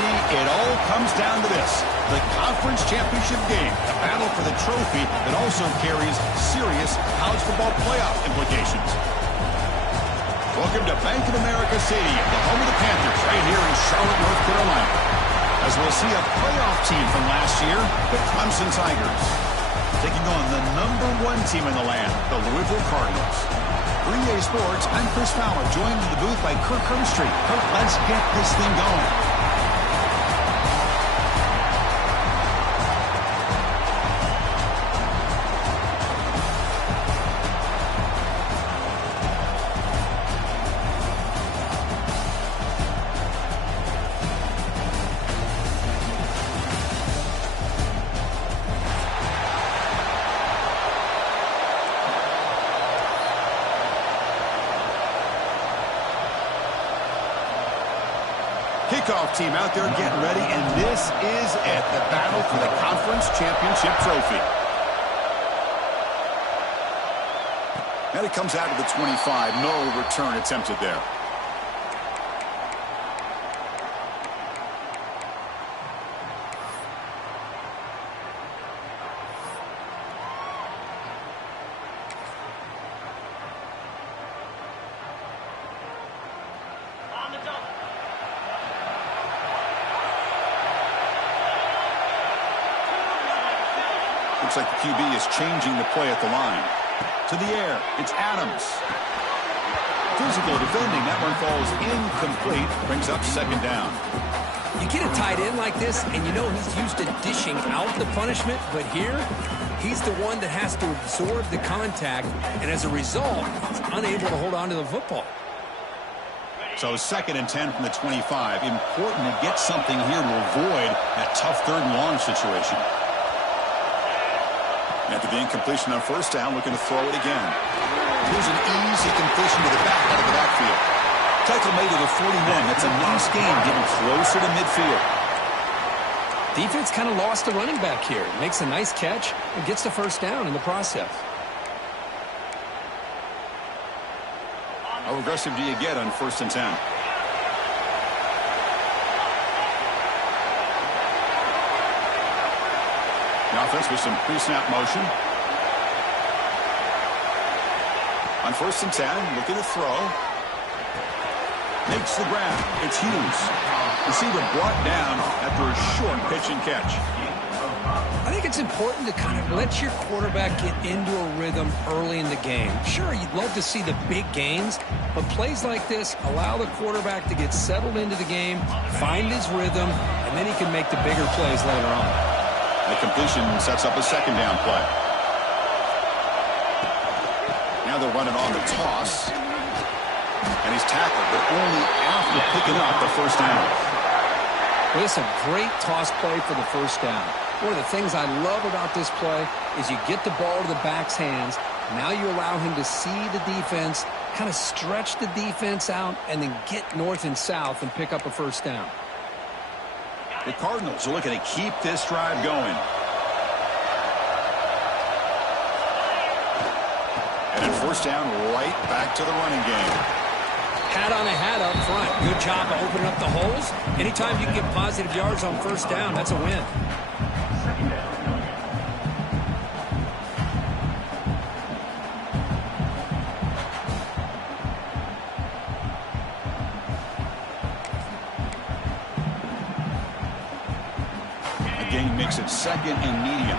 see, it all comes down to this. The conference championship game, a battle for the trophy that also carries serious college football playoff implications. Welcome to Bank of America Stadium, the home of the Panthers, right here in Charlotte, North Carolina. As we'll see a playoff team from last year, the Clemson Tigers, taking on the #1 team in the land, the Louisville Cardinals. For EA Sports, I'm Chris Fowler, joined in the booth by Kirk Herbstreit. Kirk, let's get this thing going. Kickoff team out there getting ready, and this is it, the battle for the conference championship trophy. And it comes out to the 25. No return attempted there. Looks like the QB is changing the play at the line. To the air, it's Adams. Physical defending, that one falls incomplete, brings up second down. You get a tight end like this, and you know he's used to dishing out the punishment, but here, he's the one that has to absorb the contact, and as a result, he's unable to hold on to the football. So 2nd and 10 from the 25. Important to get something here to avoid that tough 3rd and long situation. After the incompletion on first down, looking to throw it again. Here's an easy completion to the back out of the backfield. Tackle made to the 41. That's a nice gain, getting closer to midfield. Defense kind of lost the running back here. Makes a nice catch and gets the first down in the process. How aggressive do you get on 1st and 10? The offense with some pre-snap motion. On 1st and 10, looking to throw. Makes the grab. It's Hughes. Receiver brought down after a short pitch and catch. I think it's important to kind of let your quarterback get into a rhythm early in the game. Sure, you'd love to see the big gains, but plays like this allow the quarterback to get settled into the game, find his rhythm, and then he can make the bigger plays later on. The completion sets up a 2nd down play. Now they're running on the toss. And he's tackled, but only after picking up the 1st down. Well, it's a great toss play for the 1st down. One of the things I love about this play is you get the ball to the back's hands. Now you allow him to see the defense, kind of stretch the defense out, and then get north and south and pick up a 1st down. The Cardinals are looking to keep this drive going. And then 1st down, right back to the running game. Hat on a hat up front. Good job of opening up the holes. Anytime you can get positive yards on 1st down, that's a win. Gain makes it 2nd and medium.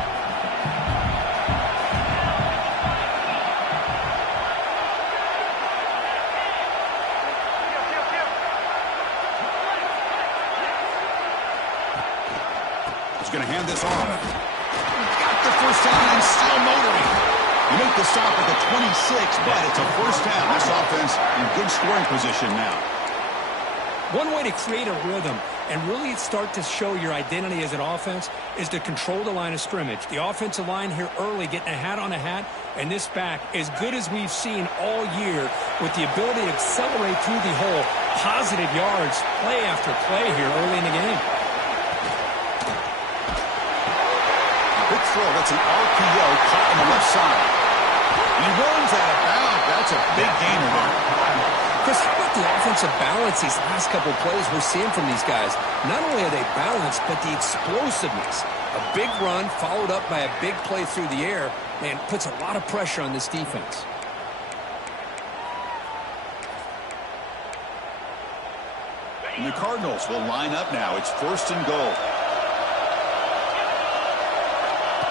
He's going to hand this off. Got the 1st down and still motoring. You make the stop at the 26, but it's a 1st down. This offense in good scoring position now. One way to create a rhythm and really start to show your identity as an offense is to control the line of scrimmage. The offensive line here early getting a hat on a hat, and this back as good as we've seen all year with the ability to accelerate through the hole. Positive yards, play after play here early in the game. Big throw. That's an RPO caught on the left side. And he runs out of bounds. That's a big gainer there. Chris, how about the offensive balance these last couple plays we're seeing from these guys? Not only are they balanced, but the explosiveness. A big run followed up by a big play through the air, man, puts a lot of pressure on this defense. And the Cardinals will line up now. It's 1st and goal.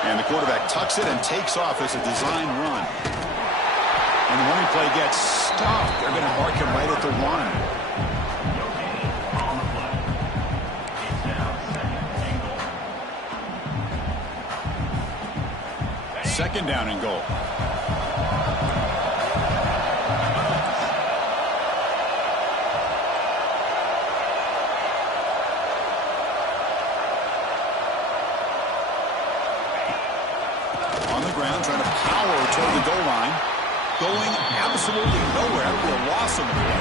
And the quarterback tucks it and takes off as a design run. And the running play gets stopped. They're going to mark him right at the 1. Second down and goal. On the ground, trying to power toward the goal line. Going absolutely nowhere after a loss on the play.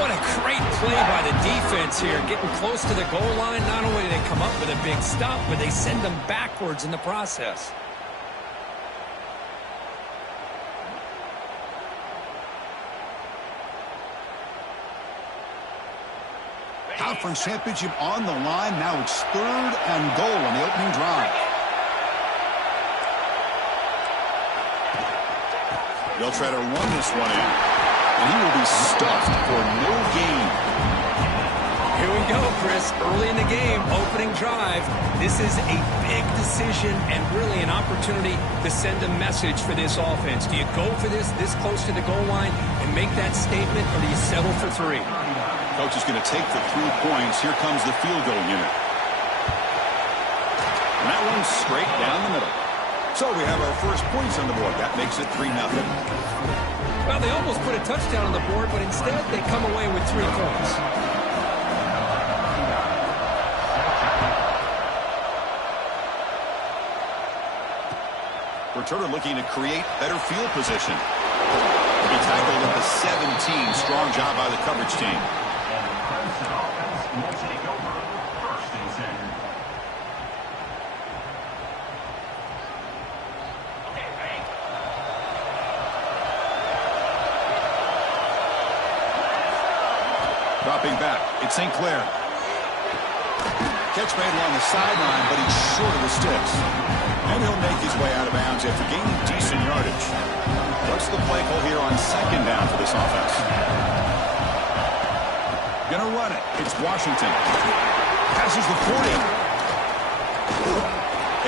What a great play by the defense here. Getting close to the goal line. Not only do they come up with a big stop, but they send them backwards in the process. Conference championship on the line. Now it's 3rd and goal on the opening drive. They'll try to run this one in. And he will be stuffed for no gain. Here we go, Chris. Early in the game, opening drive. This is a big decision and really an opportunity to send a message for this offense. Do you go for this close to the goal line and make that statement, or do you settle for 3? Coach is going to take the 3 points. Here comes the field goal unit. And that one's straight down the middle. So we have our first points on the board. That makes it 3-0. Well, they almost put a touchdown on the board, but instead they come away with 3 points. Returner looking to create better field position. He tackled at the 17. Strong job by the coverage team. Dropping back, it's St. Clair. Catch made along the sideline, but he's short of the sticks. And he'll make his way out of bounds after gaining decent yardage. What's the play call here on 2nd down for this offense? Gonna run it. It's Washington. Passes the 40.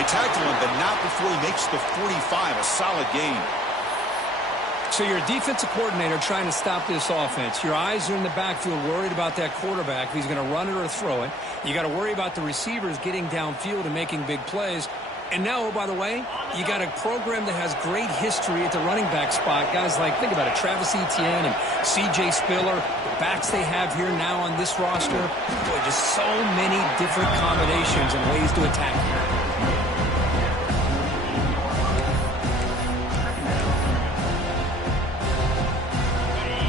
They tackle him, but not before he makes the 45. A solid gain. So you're a defensive coordinator trying to stop this offense. Your eyes are in the backfield worried about that quarterback, if he's going to run it or throw it. You got to worry about the receivers getting downfield and making big plays. And now, oh, by the way, you got a program that has great history at the running back spot. Guys like, think about it, Travis Etienne and C.J. Spiller, the backs they have here now on this roster. Boy, just so many different combinations and ways to attack here.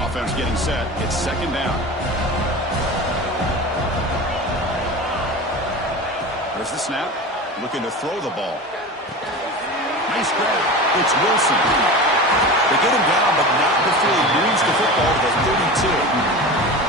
Offense getting set. It's 2nd down. There's the snap. Looking to throw the ball. Nice grab. It's Wilson. They get him down, but not before he moves the football to the 32.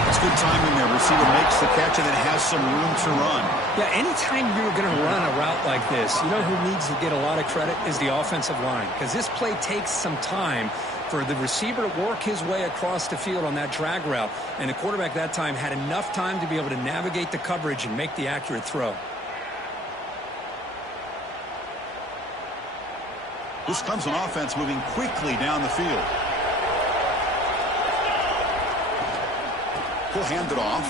That's good timing there. Receiver makes the catch and then has some room to run. Yeah, anytime you're going to run a route like this, you know who needs to get a lot of credit is the offensive line, because this play takes some time for the receiver to work his way across the field on that drag route, and the quarterback that time had enough time to be able to navigate the coverage and make the accurate throw. This comes on offense moving quickly down the field. He'll hand it off.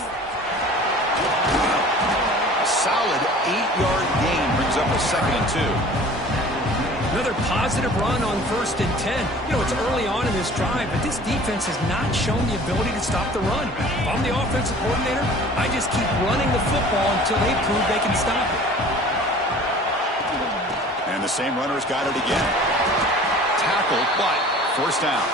A solid 8-yard gain brings up a 2nd and 2. Another positive run on 1st and 10. You know, it's early on in this drive, but this defense has not shown the ability to stop the run. If I'm the offensive coordinator, I just keep running the football until they prove they can stop it. And the same runner's got it again. Tackled, but 1st down.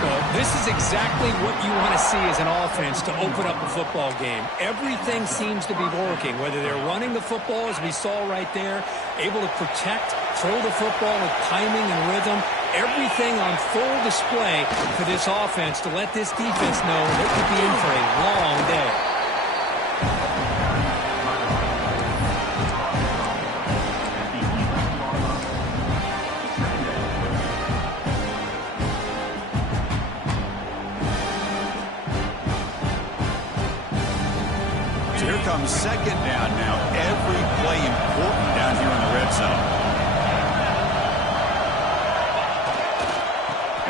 Well, this is exactly what you want to see as an offense to open up a football game. Everything seems to be working, whether they're running the football, as we saw right there, able to protect, throw the football with timing and rhythm. everything on full display for this offense to let this defense know they could be in for a long day. So here comes second down now. Every play important down here in the red zone.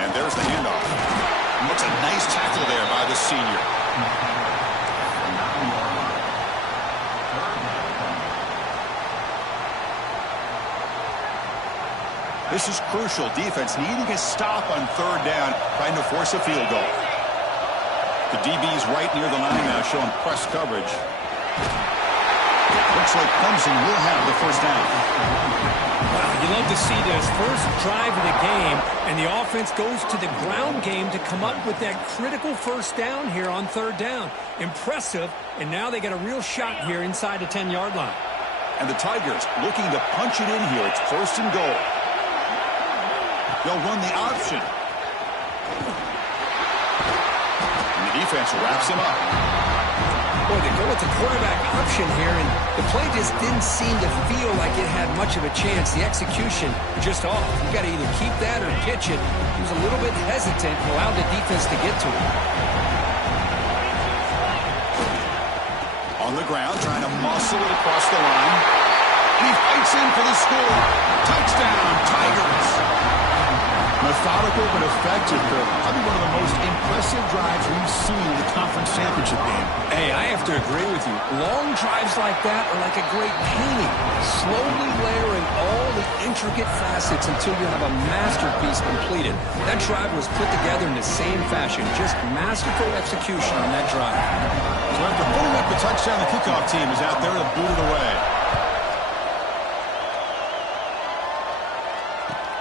And there's the handoff. Looks a nice tackle there by the senior. This is crucial. Defense needing a stop on third down, trying to force a field goal. The DB's right near the line now, showing press coverage. Looks like Clemson will have the first down. Wow, you love to see this first drive of the game, and the offense goes to the ground game to come up with that critical first down here on third down. Impressive, and now they got a real shot here inside the 10-yard line. And the Tigers looking to punch it in here. It's first and goal. They'll run the option. And the defense wraps him up. Boy, they go with the quarterback option here, and the play just didn't seem to feel like it had much of a chance. The execution just off. You got to either keep that or pitch it. He was a little bit hesitant and allowed the defense to get to him. On the ground, trying to muscle it across the line. He fights in for the score. Touchdown, Tigers. Methodical but effective, Kirk. Probably one of the most impressive drives we've seen in the conference championship game. Hey, I have to agree with you. Long drives like that are like a great painting. Slowly layering all the intricate facets until you have a masterpiece completed. That drive was put together in the same fashion. Just masterful execution on that drive. So after putting up the touchdown, the kickoff team is out there to boot it away.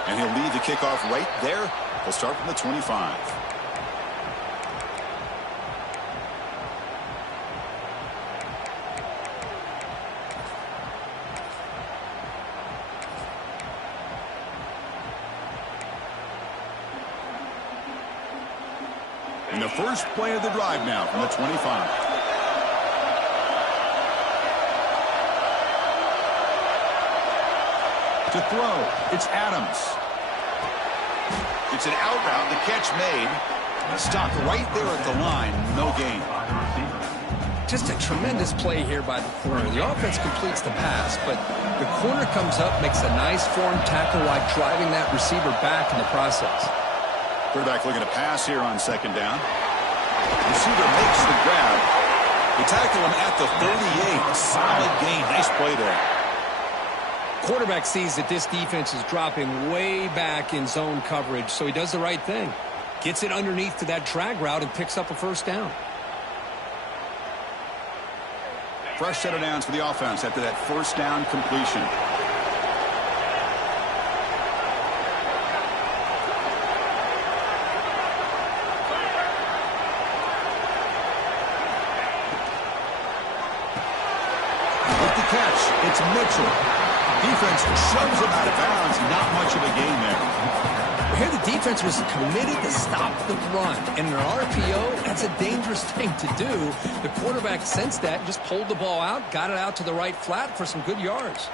And he'll lead the kickoff right there. He'll start from the 25. And the first play of the drive now from the 25. To throw, it's Adams. It's an out route, the catch made. Stopped right there at the line, no gain. Just a tremendous play here by the corner. The offense completes the pass, but the corner comes up, makes a nice form tackle while driving that receiver back in the process. Quarterback looking to pass here on second down. Receiver makes the grab. They tackle him at the 38. Solid gain. Nice play there. Quarterback sees that this defense is dropping way back in zone coverage, so he does the right thing. Gets it underneath to that drag route and picks up a first down. Fresh set of downs for the offense after that first down completion. With the catch, it's Mitchell. Defense shoves him out of bounds. Not much of a gain there. Here the defense was committed to stop the run. And in an RPO, that's a dangerous thing to do. The quarterback sensed that and just pulled the ball out, got it out to the right flat for some good yards.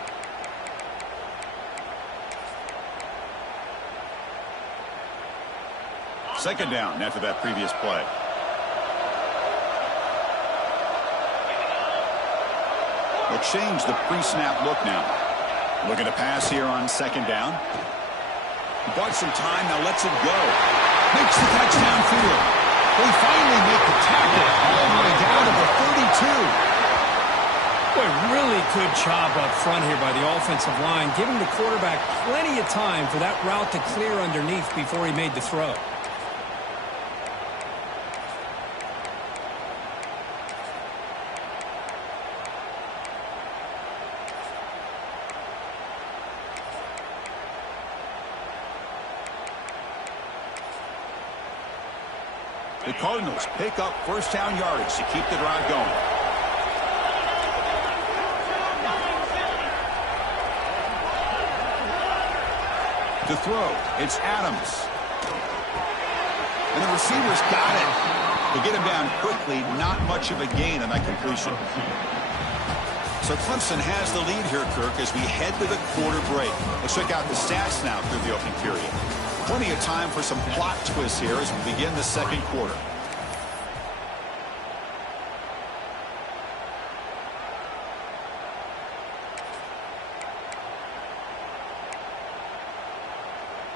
Second down after that previous play. They'll change the pre-snap look now. Looking to pass here on second down. Bought some time, now lets it go. Makes the catch downfield. They finally make the tackle all the way down to the 32. Boy, really good job up front here by the offensive line, giving the quarterback plenty of time for that route to clear underneath before he made the throw. The Cardinals pick up first down yardage to keep the drive going. To throw, it's Adams. And the receiver's got it. To get him down quickly, not much of a gain on that completion. So Clemson has the lead here, Kirk, as we head to the quarter break. Let's check out the stats now through the opening period. Plenty of time for some plot twists here as we begin the second quarter.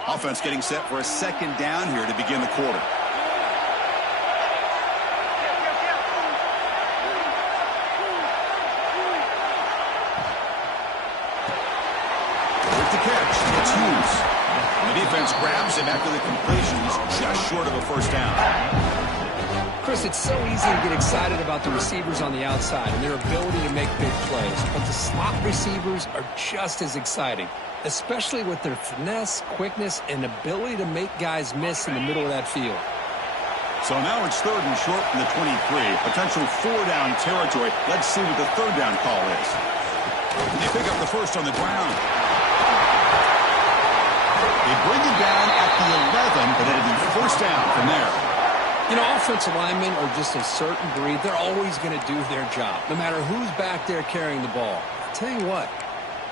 Offense getting set for a second down here to begin the quarter. With the catch, it's Hughes. The defense grabs him after the completion. He's just short of a first down. Chris, it's so easy to get excited about the receivers on the outside and their ability to make big plays, but the slot receivers are just as exciting, especially with their finesse, quickness, and ability to make guys miss in the middle of that field. So now it's 3rd and short from the 23. Potential 4-down territory. Let's see what the 3rd down call is. They pick up the first on the ground. They bring it down at the 11, but it'll be first down from there. You know, offensive linemen are just a certain breed. They're always going to do their job, no matter who's back there carrying the ball. I'll tell you what,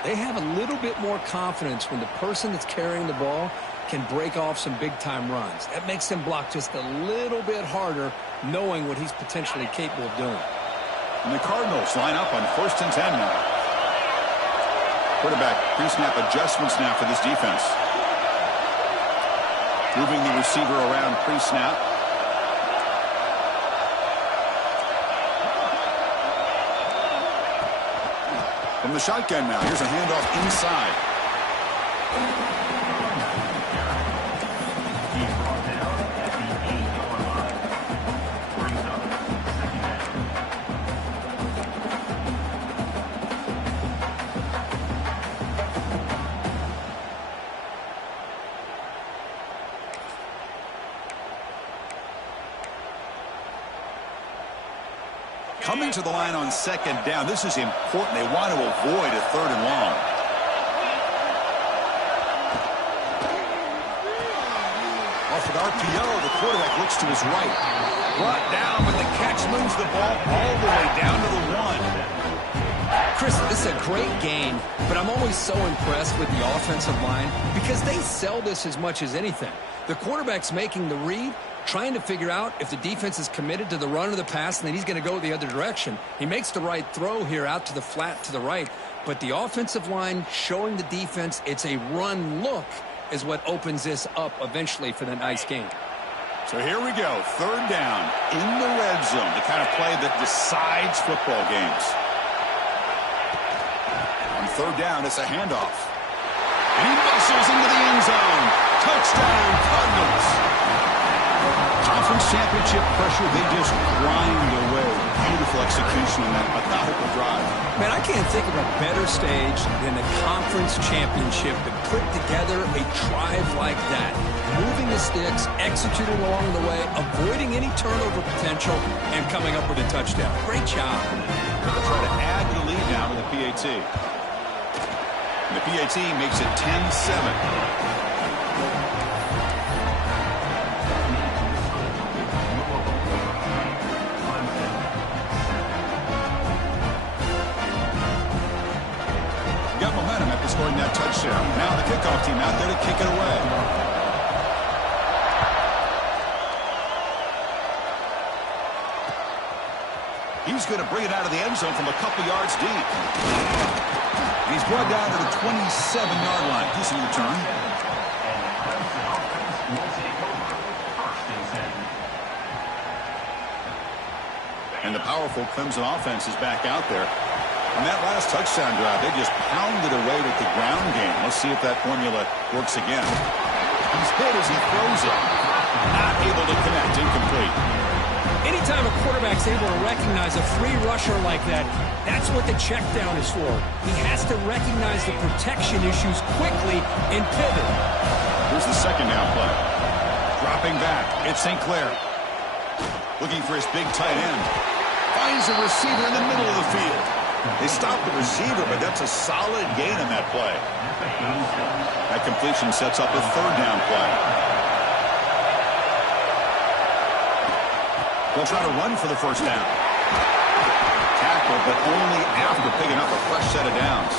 they have a little bit more confidence when the person that's carrying the ball can break off some big-time runs. That makes them block just a little bit harder, knowing what he's potentially capable of doing. And the Cardinals line up on 1st and 10 now. Quarterback pre-snap adjustments now for this defense. Moving the receiver around pre-snap. From the shotgun now, here's a handoff inside. Coming to the line on 2nd down. This is important. They want to avoid a 3rd and long. Off with RPO, the quarterback looks to his right. Brought down, but the catch moves the ball all the way down to the 1. Chris, this is a great game, but I'm always so impressed with the offensive line because they sell this as much as anything. The quarterback's making the read, trying to figure out if the defense is committed to the run or the pass, and then he's going to go the other direction. He makes the right throw here out to the flat to the right, but the offensive line showing the defense it's a run look is what opens this up eventually for the nice game. So here we go, 3rd down in the red zone, the kind of play that decides football games. On 3rd down, it's a handoff. And he muscles into the end zone. Touchdown, Cardinals. Conference championship pressure, they just grind away. Beautiful execution on that methodical drive. Man, I can't think of a better stage than the conference championship to put together a drive like that. Moving the sticks, executing along the way, avoiding any turnover potential, and coming up with a touchdown. Great job. They'll try to add the lead now to the PAT. And the PAT makes it 10-7. Scoring that touchdown. Now the kickoff team out there to kick it away. He's going to bring it out of the end zone from a couple yards deep. And he's brought down to the 27-yard line. Decent return. And the powerful Clemson offense is back out there. On that last touchdown drive, they just pounded away with the ground game. Let's see if that formula works again. He's hit as he throws it. Not able to connect. Incomplete. Anytime a quarterback's able to recognize a free rusher like that, that's what the check down is for. He has to recognize the protection issues quickly and pivot. Here's the 2nd down play. Dropping back. It's St. Clair. Looking for his big tight end. Finds a receiver in the middle of the field. They stopped the receiver, but that's a solid gain on that play. That completion sets up a third down play. They'll try to run for the first down. Tackle, but only after picking up a fresh set of downs.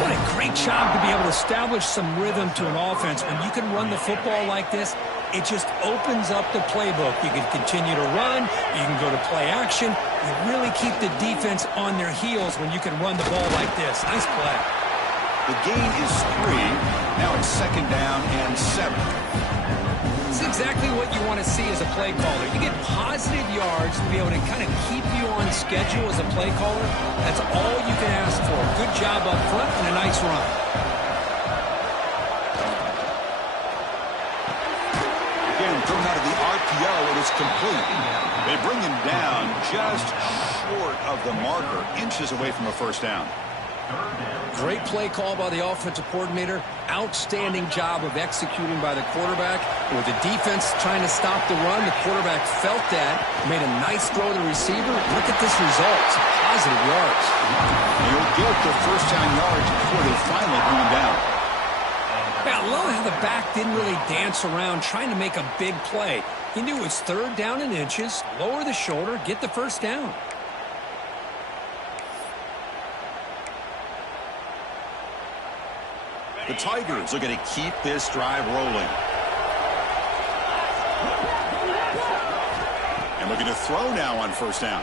What a great job to be able to establish some rhythm to an offense. When you can run the football like this, it just opens up the playbook. You can continue to run. You can go to play action. You really keep the defense on their heels when you can run the ball like this. Nice play. The gain is 3. Now it's second down and 7. It's exactly what you want to see as a play caller. You get positive yards to be able to kind of keep you on schedule as a play caller. That's all you can ask for. Good job up front and a nice run. Again, thrown out of the RPO, it is complete. They bring him down just short of the marker, inches away from a first down. Great play call by the offensive coordinator. Outstanding job of executing by the quarterback. With the defense trying to stop the run, the quarterback felt that, made a nice throw to the receiver. Look at this result. Positive yards. You'll get the first down yards before they finally bring him down. Yeah, I love how the back didn't really dance around trying to make a big play. He knew it was third down in inches, lower the shoulder, get the first down. The Tigers are going to keep this drive rolling. And looking to throw now on first down.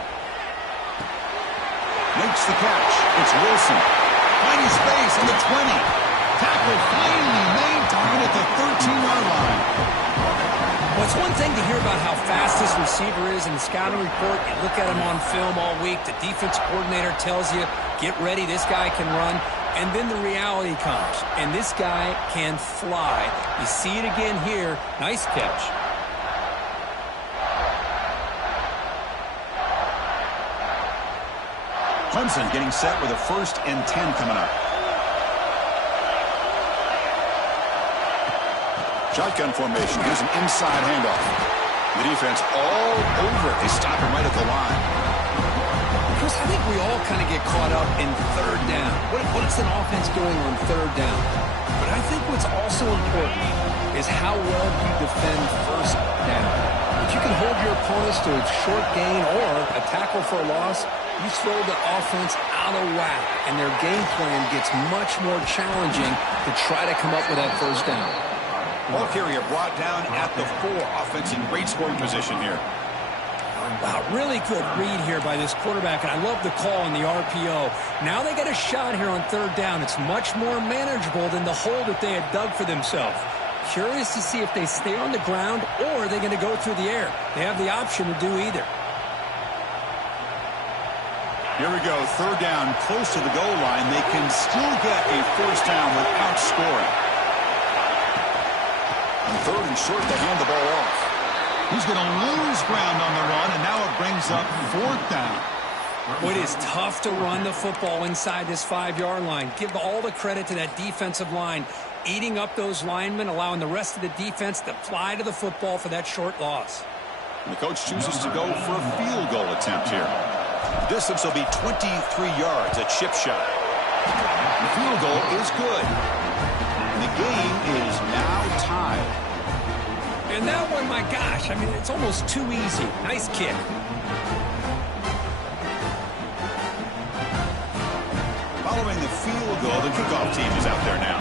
Makes the catch. It's Wilson. Finding space on the 20. Tackle finally made, target at the 13-yard line. Well, it's one thing to hear about how fast this receiver is in the scouting report. You look at him on film all week. The defense coordinator tells you, get ready, this guy can run. And then the reality comes, and this guy can fly. You see it again here. Nice catch. Clemson getting set with a 1st and 10 coming up. Shotgun formation. Here's an inside handoff. The defense all over it. They stop him right at the line. Chris, I think we all kind of get caught up in third down. What's an offense doing on third down? But I think what's also important is how well you defend first down. If you can hold your opponents to a short gain or a tackle for a loss, you throw the offense out of whack, and their game plan gets much more challenging to try to come up with that first down. Ball carrier brought down at the 4. Offense in great scoring position here. Wow, really good read here by this quarterback, and I love the call on the RPO. Now they get a shot here on third down. It's much more manageable than the hole that they had dug for themselves. Curious to see if they stay on the ground or are they going to go through the air. They have the option to do either. Here we go, third down, close to the goal line. They can still get a first down without scoring. On third and short, they hand the ball off. He's going to lose ground on the run, and now it brings up 4th down. Well, it is tough to run the football inside this 5-yard line. Give all the credit to that defensive line, eating up those linemen, allowing the rest of the defense to fly to the football for that short loss. And the coach chooses to go for a field goal attempt here. The distance will be 23 yards, a chip shot. The field goal is good. And the game is now tied. And that one, my gosh, I mean, it's almost too easy. Nice kick. Following the field goal, the kickoff team is out there now.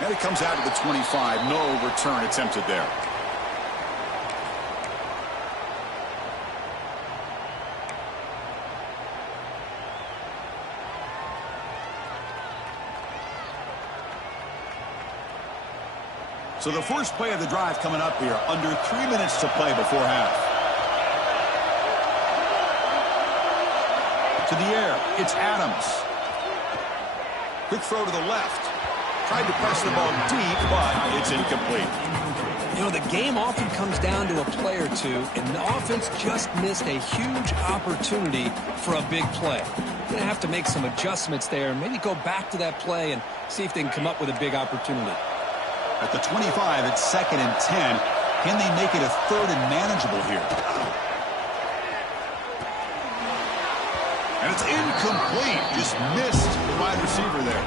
And it comes out to the 25. No return attempted there. So the first play of the drive coming up here. Under 3 minutes to play before half. To the air. It's Adams. Quick throw to the left. Tried to press the ball deep, but it's incomplete. You know, the game often comes down to a play or two, and the offense just missed a huge opportunity for a big play. They're going to have to make some adjustments there and maybe go back to that play and see if they can come up with a big opportunity. At the 25, it's 2nd and 10. Can they make it a third and manageable here? And it's incomplete. Just missed the wide receiver there.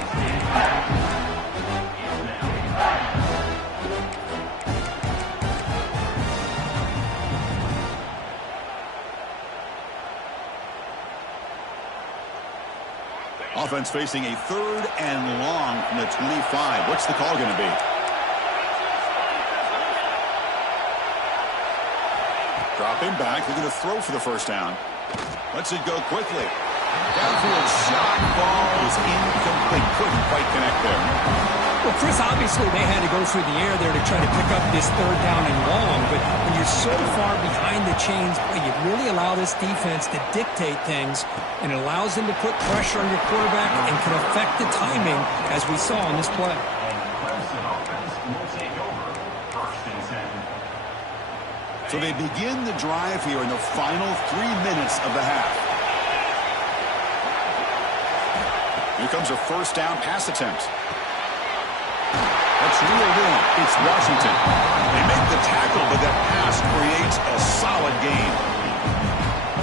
Offense facing a third and long from the 25. What's the call going to be? Dropping back. They're going to throw for the first down. Lets it go quickly. Downfield shot. Ball is incomplete. Couldn't quite connect there. Well, Chris, obviously they had to go through the air there to try to pick up this third down and long, but when you're so far behind the chains, you really allow this defense to dictate things, and it allows them to put pressure on your quarterback and can affect the timing, as we saw on this play. So they begin the drive here in the final 3 minutes of the half. Here comes a first down pass attempt. That's reeled in. It's Washington. They make the tackle, but that pass creates a solid gain.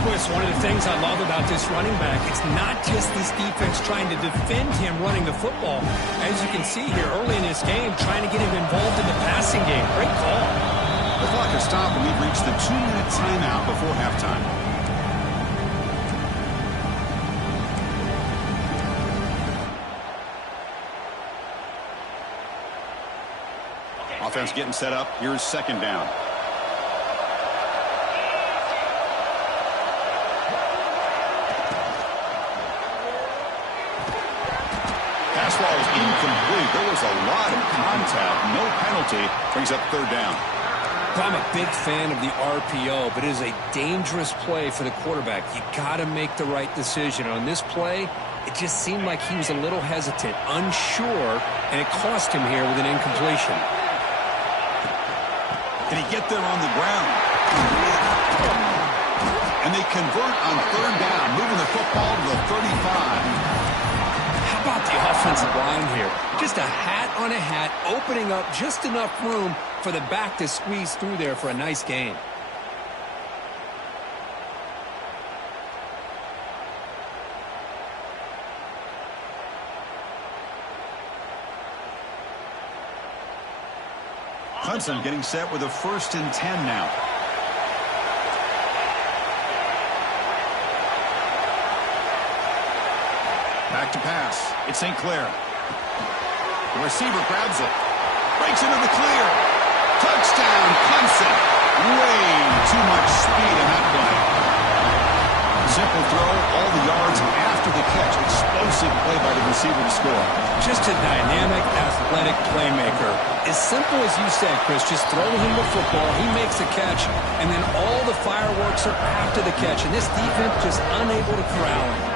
Chris, one of the things I love about this running back, it's not just this defense trying to defend him running the football. As you can see here early in this game, trying to get him involved in the passing game. Great call. The clock has stopped, and we've reached the 2-minute timeout before halftime. Offense getting set up. Here's second down. Pass ball is incomplete. There was a lot of contact. No penalty. Brings up third down. I'm a big fan of the RPO, but it is a dangerous play for the quarterback. You got to make the right decision. On this play, it just seemed like he was a little hesitant, unsure, and it cost him here with an incompletion. Can he get there on the ground? And they convert on third down, moving the football to the 35. How about the offensive line here? Just a hat on a hat, opening up just enough room for the back to squeeze through there for a nice gain. Hudson getting set with a 1st and 10 now. Back to pass. It's St. Clair. The receiver grabs it. Breaks into the clear. Touchdown, Clemson. Way too much speed in that play. Simple throw, all the yards after the catch. Explosive play by the receiver to score. Just a dynamic, athletic playmaker. As simple as you said, Chris, just throw him the football, he makes a catch, and then all the fireworks are after the catch. And this defense just unable to corral him.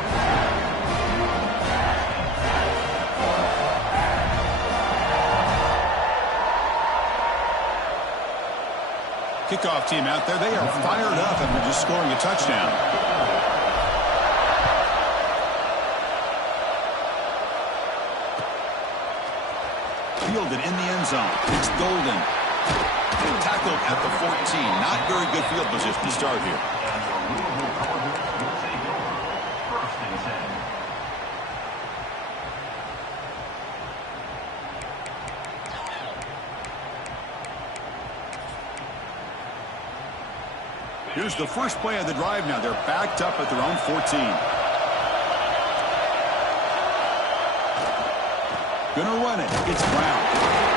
Kickoff team out there, they are fired up after just scoring a touchdown. Fielded in the end zone. It's Golden. Tackled at the 14. Not very good field position to start here. Here's the first play of the drive now. They're backed up at their own 14. Gonna run it. It's Brown.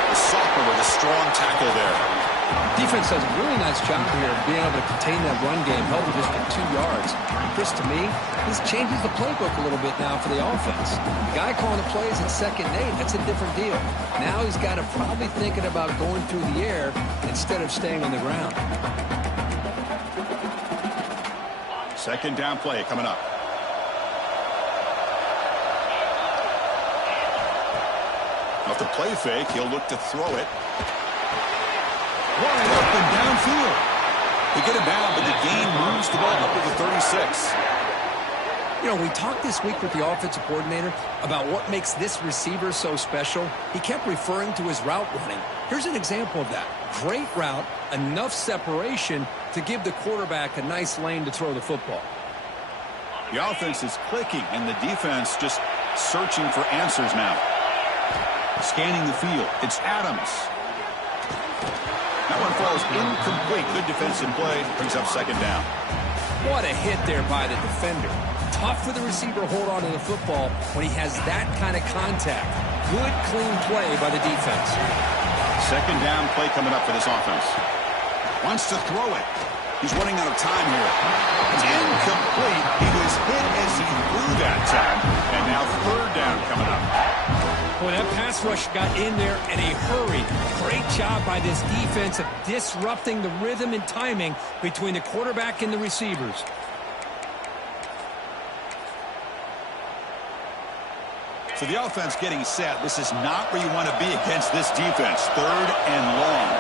The soccer with a strong tackle there. Defense does a really nice job here of being able to contain that run game, held it just for 2 yards. Chris, to me, this changes the playbook a little bit now for the offense. The guy calling the plays at 2nd and 8, that's a different deal. Now he's got to probably thinking about going through the air instead of staying on the ground. 2nd down play coming up. Off the play fake, he'll look to throw it. Wide open downfield. They get it down, but the gain moves the ball up to the 36. You know, we talked this week with the offensive coordinator about what makes this receiver so special. He kept referring to his route running. Here's an example of that. Great route, enough separation to give the quarterback a nice lane to throw the football. The offense is clicking, and the defense just searching for answers now. Scanning the field. It's Adams. That one falls incomplete. Good defensive play. Brings up second down. What a hit there by the defender. Tough for the receiver to hold on to the football when he has that kind of contact. Good, clean play by the defense. Second down play coming up for this offense. Wants to throw it. He's running out of time here. It's incomplete. He was hit as he threw that time. And now third down coming up. Boy, that pass rush got in there in a hurry. Great job by this defense of disrupting the rhythm and timing between the quarterback and the receivers. So the offense getting set. This is not where you want to be against this defense. Third and long.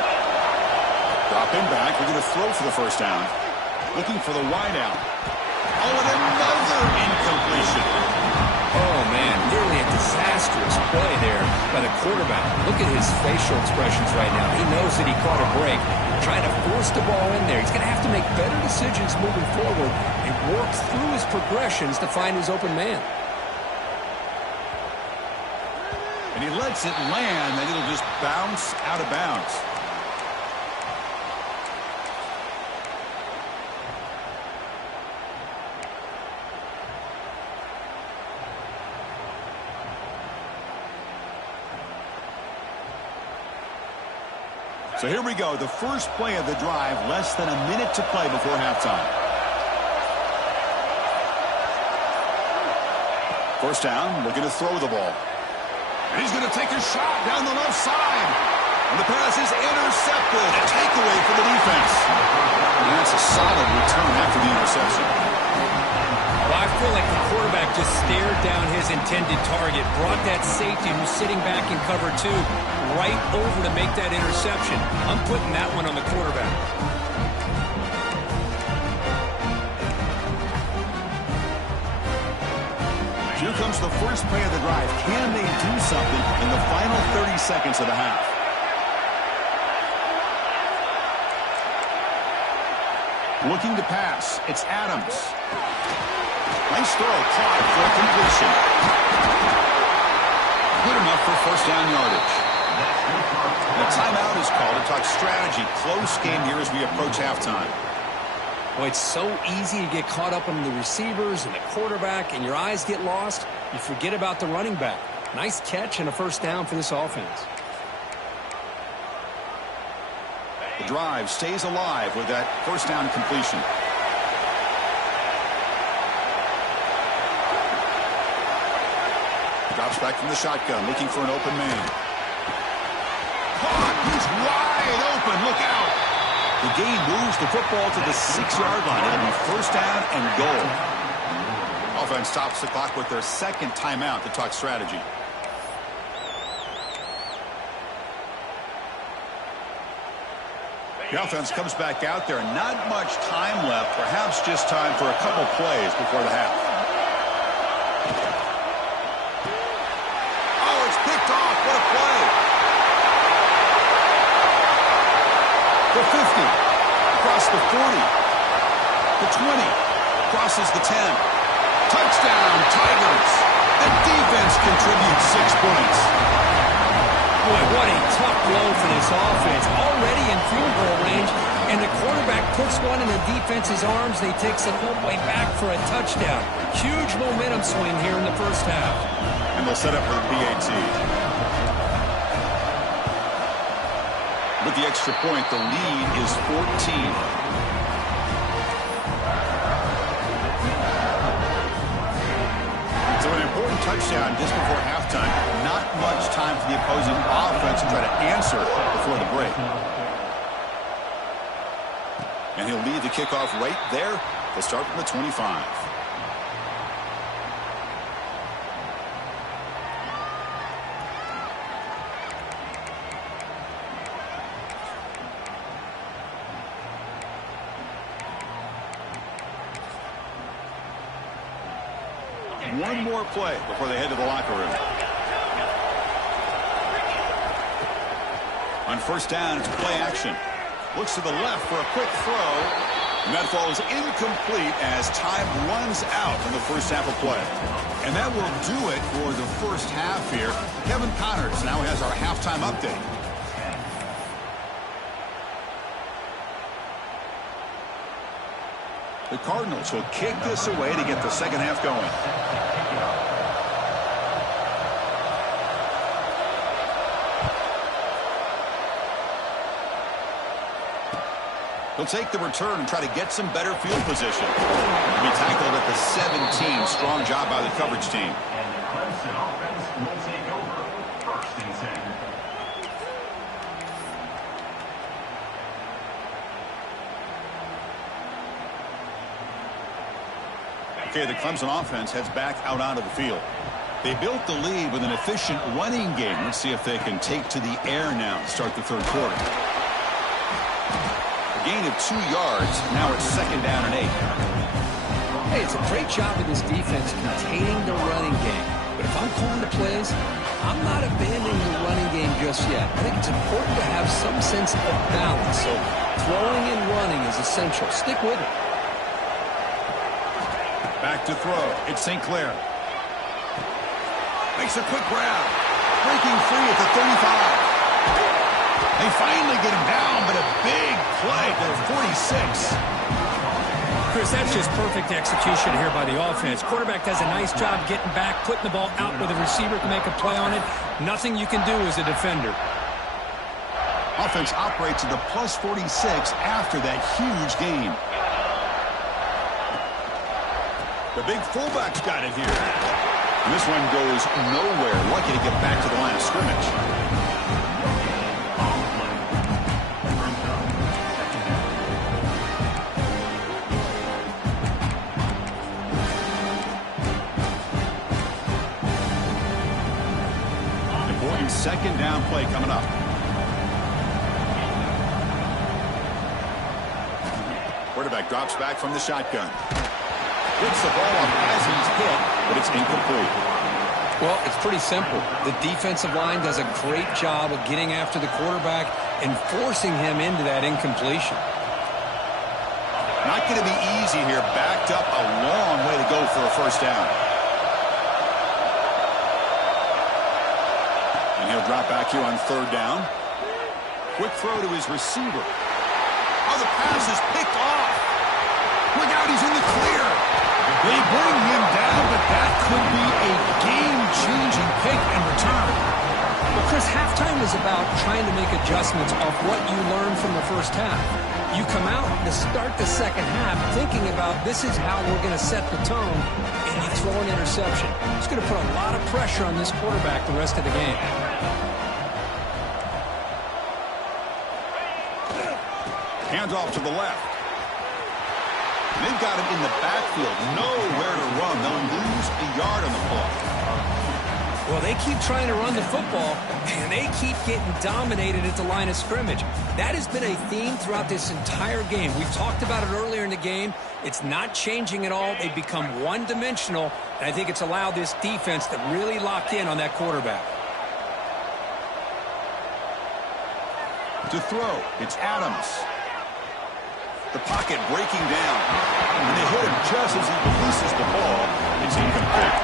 Dropping back. We're going to throw for the first down. Looking for the wide out. Oh, and another incompletion. Oh, man, nearly a disastrous play there by the quarterback. Look at his facial expressions right now. He knows that he caught a break, trying to force the ball in there. He's going to have to make better decisions moving forward and work through his progressions to find his open man. And he lets it land, and it'll just bounce out of bounds. So here we go, the first play of the drive, less than a minute to play before halftime. First down, looking to throw the ball. And he's going to take a shot down the left side. And the pass is intercepted. A takeaway for the defense. And that's a solid return after the interception. Well, I feel like the quarterback just stared down his intended target, brought that safety who's sitting back in cover two right over to make that interception. I'm putting that one on the quarterback. Here comes the first play of the drive. Can they do something in the final 30 seconds of the half? Looking to pass. It's Adams. Nice throw. Caught for a completion. Good enough for first down yardage. And a timeout is called to talk strategy. Close game here as we approach halftime. Boy, it's so easy to get caught up on the receivers and the quarterback, and your eyes get lost. You forget about the running back. Nice catch and a first down for this offense. The drive stays alive with that first down completion. Drops back from the shotgun, looking for an open man. Caught! He's wide open! Look out! The game moves the football to the 6-yard line. It'll be first down and goal. Offense stops the clock with their second timeout to talk strategy. The offense comes back out there. Not much time left. Perhaps just time for a couple plays before the half. Oh, it's picked off. What a play. The 50. Across the 40. The 20. Crosses the 10. Touchdown, Tigers. The defense contributes 6 points. Boy, what a tough blow for this offense. Already in field goal range, and the quarterback puts one in the defense's arms, and he takes it all the way back for a touchdown. Huge momentum swing here in the first half. And they'll set up for the PAT. With the extra point, the lead is 14. So an important touchdown just before halftime. Not much time for the opposing offense to try to answer before the break. And he'll lead the kickoff right there. They'll start from the 25. one more play before they head to the locker room. On first down, it's play action. Looks to the left for a quick throw. And that falls incomplete as time runs out in the first half of play. And that will do it for the first half here. Kevin Connors now has our halftime update. The Cardinals will kick this away to get the second half going. He'll take the return and try to get some better field position. He'll be tackled at the 17. Strong job by the coverage team. And the Clemson offense will take over 1st and 10. Okay, the Clemson offense heads back out onto the field. They built the lead with an efficient running game. Let's see if they can take to the air now to start the third quarter. A gain of 2 yards. Now it's 2nd down and 8. Hey, it's a great job of this defense containing the running game. But if I'm calling the plays, I'm not abandoning the running game just yet. I think it's important to have some sense of balance. So throwing and running is essential. Stick with it. Back to throw. It's St. Clair. Makes a quick grab. Breaking free at the 35. They finally get him down, but a big play to 46. Chris, that's just perfect execution here by the offense. Quarterback does a nice job getting back, putting the ball out where the receiver can make a play on it. Nothing you can do as a defender. Offense operates at the plus 46 after that huge gain. The big fullback's got it here. And this one goes nowhere. Lucky to get back to the line of scrimmage. Important 2nd down play coming up. Quarterback drops back from the shotgun. Gets the ball off as he's hit, but it's incomplete. Well, it's pretty simple. The defensive line does a great job of getting after the quarterback and forcing him into that incompletion. Not going to be easy here. Backed up a long way to go for a first down. And he'll drop back here on 3rd down. Quick throw to his receiver. Oh, the pass is picked off. Look out, he's in the clear. They bring him down, but that could be a game-changing pick and return. Well, Chris, halftime is about trying to make adjustments off what you learned from the first half. You come out to start the second half thinking about this is how we're going to set the tone, and you throw an interception. It's going to put a lot of pressure on this quarterback the rest of the game. Handoff to the left. They've got him in the backfield. Nowhere to run. They'll lose a yard on the play. Well, they keep trying to run the football, and they keep getting dominated at the line of scrimmage. That has been a theme throughout this entire game. We've talked about it earlier in the game. It's not changing at all. They've become one-dimensional, and I think it's allowed this defense to really lock in on that quarterback. To throw, it's Adams. The pocket breaking down. And they hit him just as he releases the ball. It's incomplete.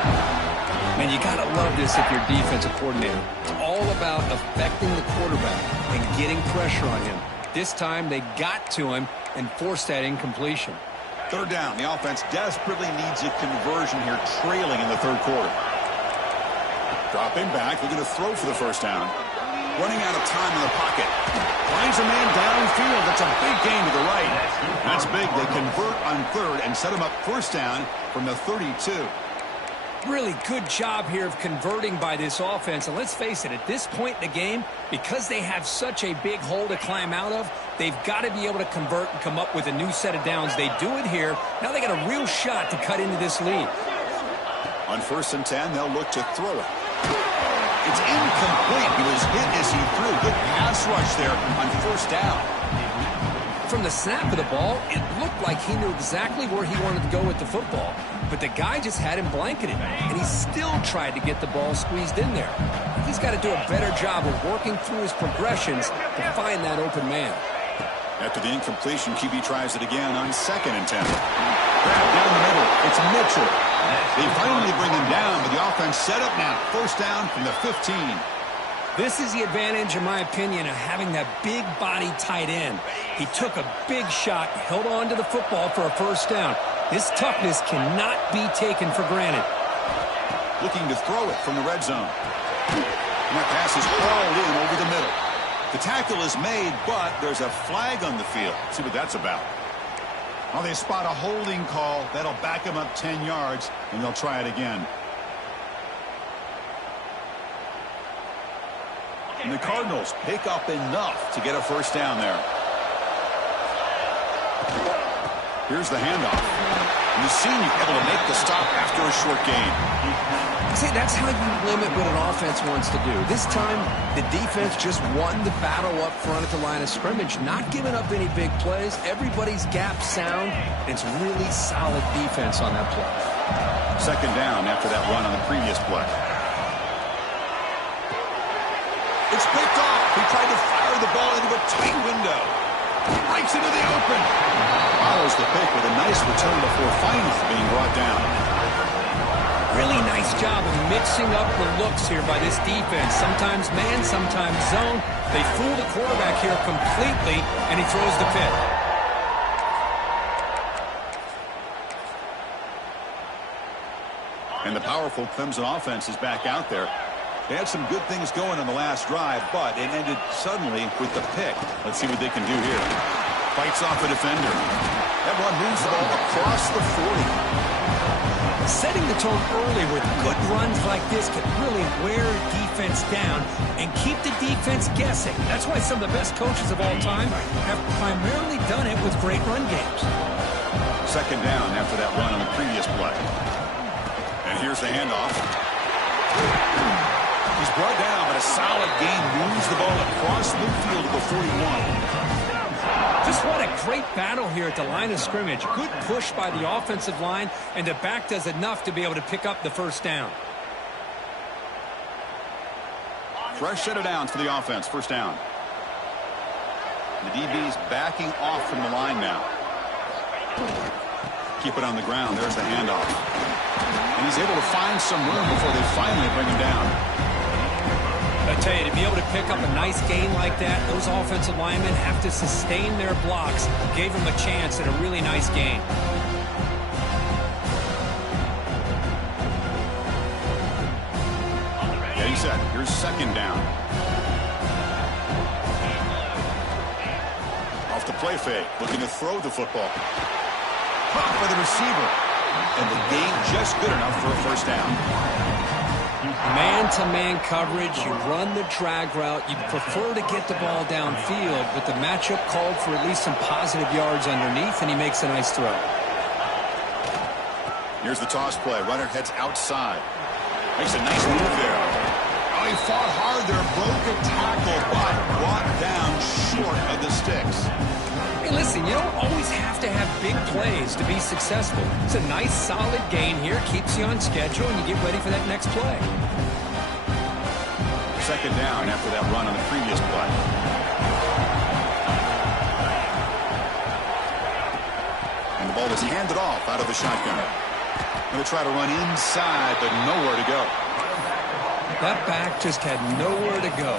Man, you got to love this if you're defensive coordinator. It's all about affecting the quarterback and getting pressure on him. This time, they got to him and forced that incompletion. 3rd down. The offense desperately needs a conversion here, trailing in the 3rd quarter. Dropping back, looking to throw for the first down. Running out of time in the pocket. Finds a man downfield. That's a big gain to the right. That's big. They convert on 3rd and set him up first down from the 32. Really good job here of converting by this offense. And let's face it, at this point in the game, because they have such a big hole to climb out of, they've got to be able to convert and come up with a new set of downs. They do it here. Now they got a real shot to cut into this lead. On 1st and 10, they'll look to throw it. It's incomplete. He was hit as he threw. Good pass rush there on 1st down. From the snap of the ball, it looked like he knew exactly where he wanted to go with the football, but the guy just had him blanketed, and he still tried to get the ball squeezed in there. He's got to do a better job of working through his progressions to find that open man. After the incompletion, QB tries it again on 2nd and 10. Grab down the middle. It's Mitchell. They finally bring him down, but the offense set up now. 1st down from the 15. This is the advantage, in my opinion, of having that big body tight end. He took a big shot, held on to the football for a 1st down. This toughness cannot be taken for granted. Looking to throw it from the red zone. And that pass is hauled in over the middle. The tackle is made, but there's a flag on the field. Let's see what that's about. Well, they spot a holding call. That'll back him up 10 yards, and they'll try it again. And the Cardinals pick up enough to get a 1st down there. Here's the handoff. And the senior able to make the stop after a short gain. See, that's how you limit what an offense wants to do. This time, the defense just won the battle up front at the line of scrimmage, not giving up any big plays. Everybody's gap sound. It's really solid defense on that play. 2nd down after that run on the previous play. It's picked off. He tried to fire the ball into a tight window. Breaks into the open. Follows the pick with a nice return before finally being brought down. Really nice job of mixing up the looks here by this defense. Sometimes man, sometimes zone. They fool the quarterback here completely, and he throws the pick. And the powerful Clemson offense is back out there. They had some good things going on the last drive, but it ended suddenly with the pick. Let's see what they can do here. Fights off a defender. That one moves the ball across the 40. Setting the tone early with good runs like this can really wear defense down and keep the defense guessing. That's why some of the best coaches of all time have primarily done it with great run games. 2nd down after that run on the previous play. And here's the handoff. He's brought down, but a solid gain moves the ball across midfield to the 41. Just what a great battle here at the line of scrimmage. Good push by the offensive line, and the back does enough to be able to pick up the 1st down. Fresh set of downs for the offense. 1st down. The DB's backing off from the line now. Keep it on the ground. There's the handoff. And he's able to find some room before they finally bring him down. I tell you, to be able to pick up a nice gain like that, those offensive linemen have to sustain their blocks. Gave them a chance at a really nice gain. Yeah, he said, here's 2nd down. Off the play fake, looking to throw the football. Caught by the receiver. And the gain just good enough for a 1st down. Man-to-man coverage, you run the drag route, you prefer to get the ball downfield, but the matchup called for at least some positive yards underneath, and he makes a nice throw. Here's the toss play. Runner heads outside. Makes a nice move there. Oh, he fought hard there, broke a tackle, but brought down short of the sticks. Hey, listen, you don't always have to have big plays to be successful. It's a nice, solid gain here. Keeps you on schedule, and you get ready for that next play. 2nd down after that run on the previous play. And the ball is handed off out of the shotgun. Going to try to run inside, but nowhere to go. That back just had nowhere to go.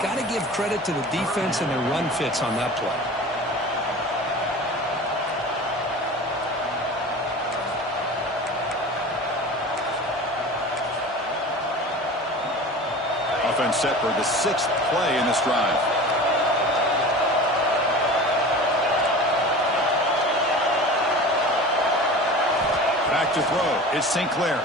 Got to give credit to the defense and their run fits on that play. Offense set for the 6th play in this drive. Back to throw. It's St. Clair.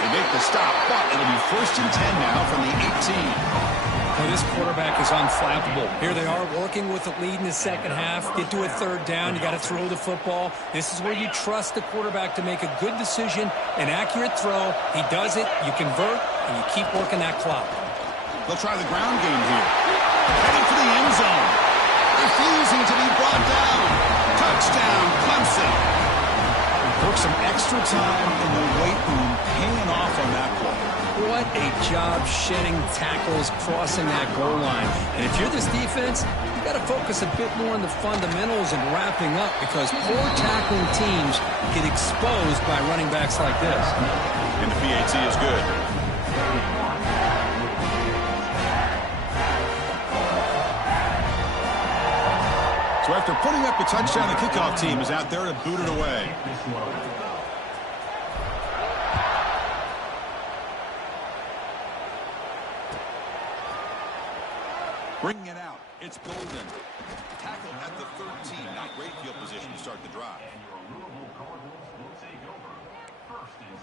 They make the stop, but it'll be 1st and 10 now from the 18. Well, this quarterback is unflappable. Here they are working with the lead in the 2nd half. Get to a 3rd down. You got to throw the football. This is where you trust the quarterback to make a good decision, an accurate throw. He does it. You convert, and you keep working that clock. They'll try the ground game here. Heading for the end zone. He refusing to be brought down. Touchdown, Clemson. Took some extra time in the weight room paying off on that play. What a job shedding tackles, crossing that goal line. And if you're this defense, you've got to focus a bit more on the fundamentals and wrapping up, because poor tackling teams get exposed by running backs like this. And the PAT is good. So after putting up the touchdown, the kickoff team is out there to boot it away. Bringing it out. It's Golden. Tackle at the 13. Not great field position to start the drive. And your Louisville Cardinals will take over. 1st and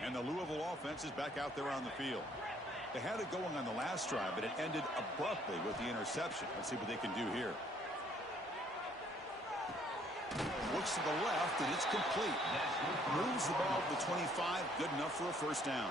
10. And the Louisville offense is back out there on the field. They had it going on the last drive, but it ended abruptly with the interception. Let's see what they can do here. Looks to the left, and it's complete. Moves the ball to the 25. Good enough for a first down.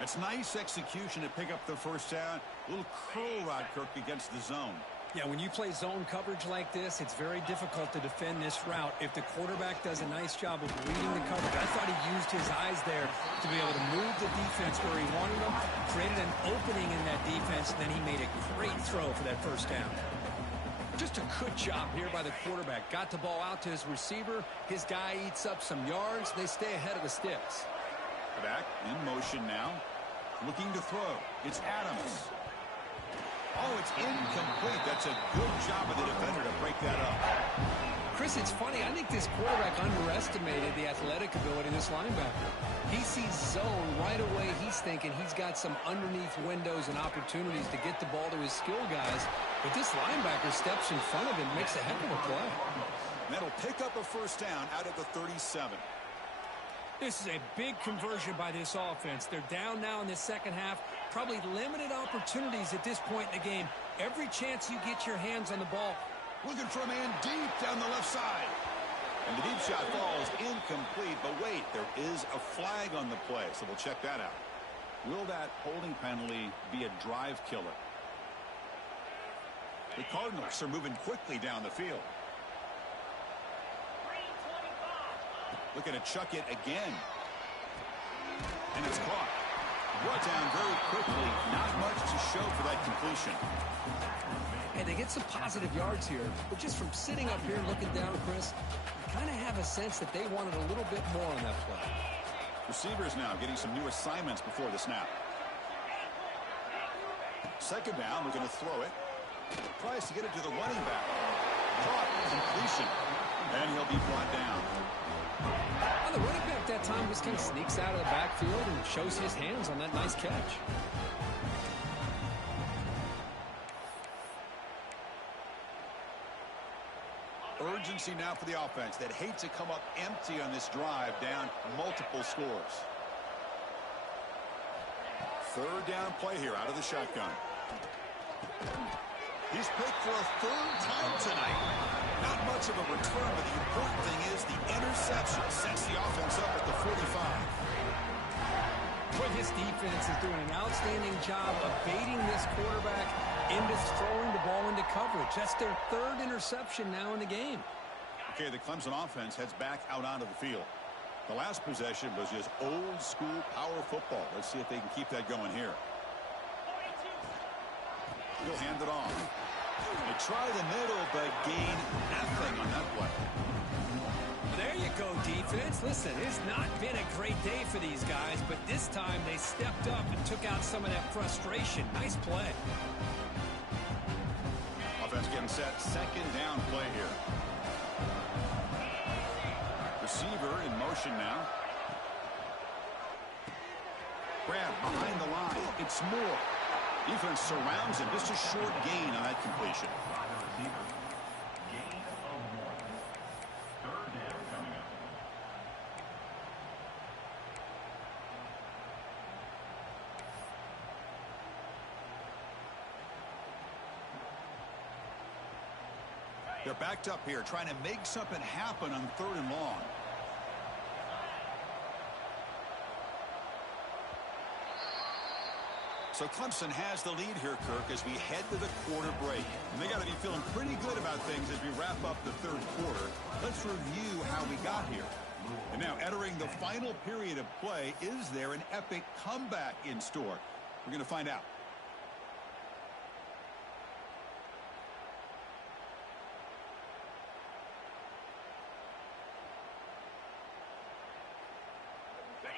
It's nice execution to pick up the first down. A little curl rod, Kirk, against the zone. Yeah, when you play zone coverage like this, it's very difficult to defend this route if the quarterback does a nice job of reading the coverage. I thought he used his eyes there to be able to move the defense where he wanted them, created an opening in that defense, and then he made a great throw for that first down. Just a good job here by the quarterback. Got the ball out to his receiver. His guy eats up some yards. They stay ahead of the sticks. Back in motion now. Looking to throw. It's Adams. Oh, it's incomplete. That's a good job of the defender to break that up. Chris, it's funny. I think this quarterback underestimated the athletic ability of this linebacker. He sees zone right away. He's thinking he's got some underneath windows and opportunities to get the ball to his skill guys. But this linebacker steps in front of him, makes a heck of a play. That'll pick up a first down out at the 37. This is a big conversion by this offense. They're down now in the second half. Probably limited opportunities at this point in the game. Every chance you get your hands on the ball. Looking for a man deep down the left side. And the deep shot falls incomplete. But wait, there is a flag on the play, so we'll check that out. Will that holding penalty be a drive killer? The Cardinals are moving quickly down the field. Looking to chuck it again. And it's caught. Brought down very quickly. Not much to show for that completion. And they get some positive yards here. But just from sitting up here and looking down, Chris, I kind of have a sense that they wanted a little bit more on that play. Receivers now getting some new assignments before the snap. Second down, we're going to throw it. Tries to get it to the running back. Caught. Completion. And he'll be brought down. Well, the running back that time just kind of sneaks out of the backfield and shows his hands on that nice catch. Urgency now for the offense that hate to come up empty on this drive, down multiple scores. Third down play here out of the shotgun. He's picked for a third time tonight. Not much of a return, but the important thing is the interception sets the offense up at the 45. But his defense is doing an outstanding job of baiting this quarterback into throwing the ball into coverage. That's their third interception now in the game. Okay, the Clemson offense heads back out onto the field. The last possession was just old school power football. Let's see if they can keep that going here. He'll hand it off. They try the middle, but gain nothing on that play. There you go, defense. Listen, it's not been a great day for these guys, but this time they stepped up and took out some of that frustration. Nice play. Offense getting set. Second down play here. Receiver in motion now. Grab behind the line. It's Moore. Defense surrounds him. Just a short gain on that completion. By the receiver. Gain of 1. Third down coming up. They're backed up here, trying to make something happen on third and long. So Clemson has the lead here, Kirk, as we head to the quarter break. And they got to be feeling pretty good about things as we wrap up the third quarter. Let's review how we got here. And now entering the final period of play, is there an epic comeback in store? We're going to find out.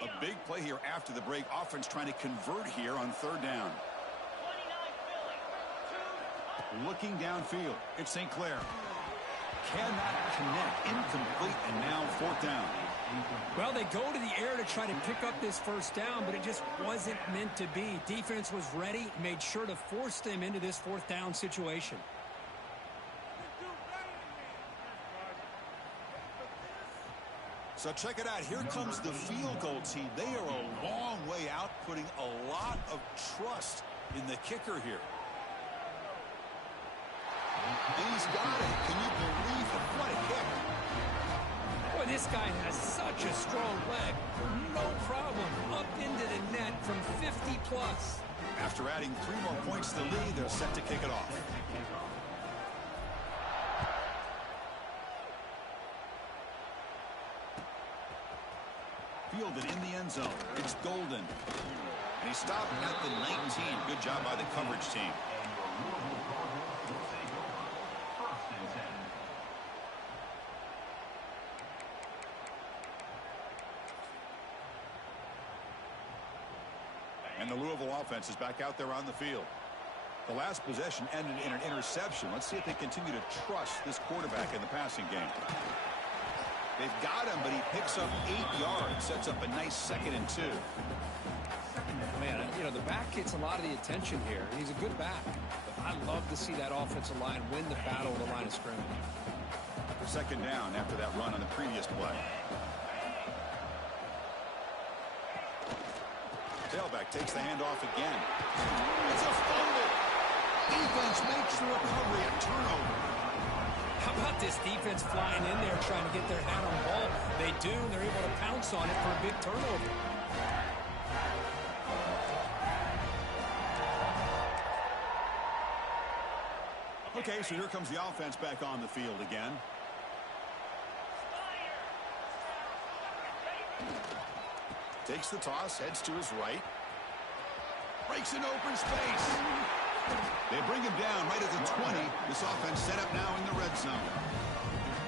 A big play here after the break. Offense trying to convert here on third down. Looking downfield. It's St. Clair. Cannot connect. Incomplete, and now fourth down. Well, they go to the air to try to pick up this first down, but it just wasn't meant to be. Defense was ready, made sure to force them into this fourth down situation. So check it out. Here comes the field goal team. They are a long way out, putting a lot of trust in the kicker here. And he's got it. Can you believe it? What a kick. Boy, this guy has such a strong leg. No problem. Up into the net from 50 plus. After adding 3 more points to the lead, they're set to kick it off. Fielded in the end zone. It's Golden. And he stopped at the 19. Good job by the coverage team. And the Louisville offense is back out there on the field. The last possession ended in an interception. Let's see if they continue to trust this quarterback in the passing game. They've got him, but he picks up 8 yards. Sets up a nice 2nd and 2. Man, you know, the back gets a lot of the attention here. He's a good back. But I love to see that offensive line win the battle of the line of scrimmage. The 2nd down after that run on the previous play. Tailback takes the handoff again. It's a fumble. Defense makes the recovery, a turnover. How about this defense flying in there trying to get their hat on the ball? They do, and they're able to pounce on it for a big turnover. Okay, so here comes the offense back on the field again. Takes the toss, heads to his right. Breaks an open space. They bring him down right at the 20. This offense set up now in the red zone.